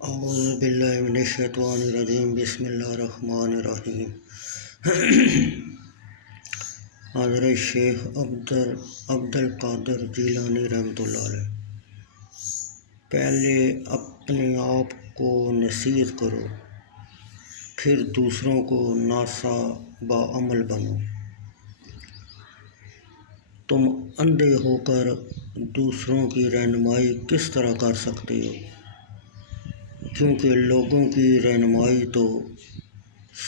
اعوذ باللہ من الشیطان الرجیم بسم اللہ الرحمن الرحیم۔ حضرت شیخ عبد القادر جیلانی رحمۃ اللہ علیہ۔ پہلے اپنے آپ کو نصیحت کرو، پھر دوسروں کو ناصح بعمل بنو۔ تم اندھے ہو کر دوسروں کی رہنمائی کس طرح کر سکتے ہو؟ کیونکہ لوگوں کی رہنمائی تو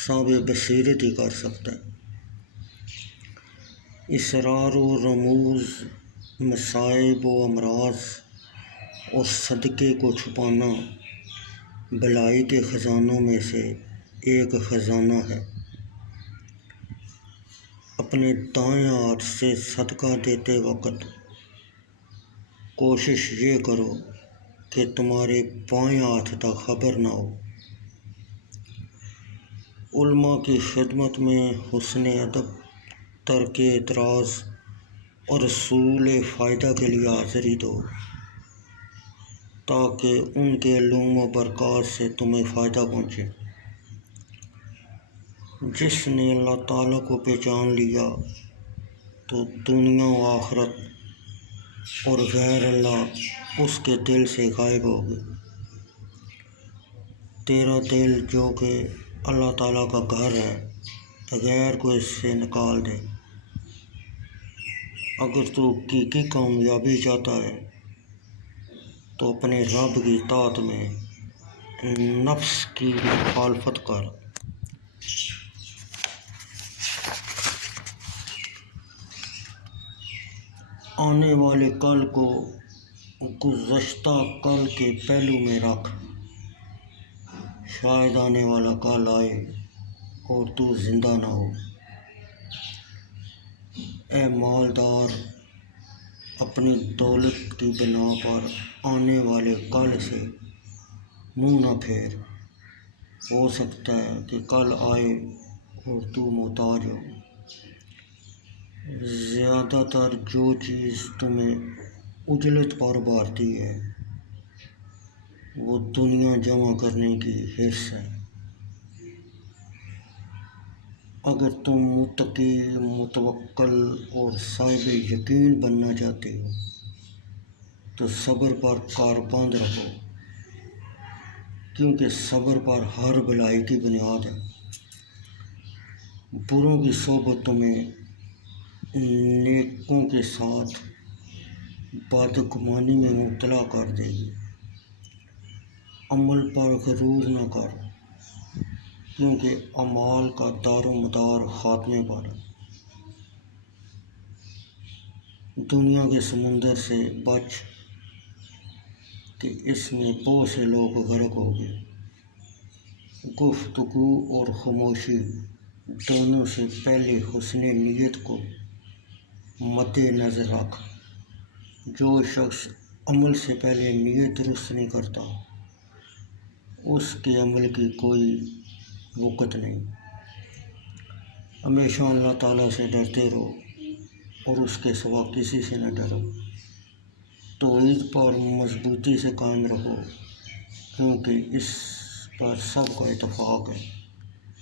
صاحب بصیرت ہی کر سکتا ہے۔ اسرار و رموز، مصائب و امراض اور صدقے کو چھپانا بلائی کے خزانوں میں سے ایک خزانہ ہے۔ اپنے دائیں ہاتھ سے صدقہ دیتے وقت کوشش یہ کرو کہ تمہارے بائیں ہاتھ تک خبر نہ ہو۔ علماء کی خدمت میں حسن ادب، ترک اعتراض اور حصول فائدہ کے لیے حاضری دو، تاکہ ان کے علوم و برکات سے تمہیں فائدہ پہنچے۔ جس نے اللہ تعالیٰ کو پہچان لیا تو دنیا و آخرت اور غیر اللہ اس کے دل سے غائب ہو گئی۔ تیرا دل جو کہ اللہ تعالیٰ کا گھر ہے، غیر کو اس سے نکال دے۔ اگر تو حقیقی کامیابی چاہتا ہے تو اپنے رب کی اطاعت میں نفس کی مخالفت کر۔ آنے والے کل کو گزشتہ کل کے پہلو میں رکھ، شاید آنے والا کل آئے اور تو زندہ نہ ہو۔ اے مالدار، اپنی دولت کی بنا پر آنے والے کل سے منہ نہ پھیر۔ ہو سکتا ہے کہ کل آئے اور تو محتاج ہو۔ زیادہ تر جو چیز تمہیں عجلت پر بھارتی ہے وہ دنیا جمع کرنے کی حرص ہے۔ اگر تم متقی، متوکل اور صاحب یقین بننا چاہتے ہو تو صبر پر کاربند رہو، کیونکہ صبر پر ہر بھلائی کی بنیاد ہے۔ بروں کی صحبت تمہیں نیکوں کے ساتھ بدگمانی میں مبتلا کر دے گی۔ عمل پر غرور نہ کر، کیونکہ اعمال کا دار و مدار خاتمے پر ہے۔ دنیا کے سمندر سے بچ کہ اس میں بہت سے لوگ غرق ہو گئے۔ گفتگو اور خاموشی دونوں سے پہلے حسن نیت کو مد نظر رکھ۔ جو شخص عمل سے پہلے نیت درست نہیں کرتا اس کے عمل کی کوئی وقت نہیں۔ ہمیشہ اللہ تعالیٰ سے ڈرتے رہو اور اس کے سوا کسی سے نہ ڈرو۔ توحید پر مضبوطی سے قائم رہو، کیونکہ اس پر سب کا اتفاق ہے۔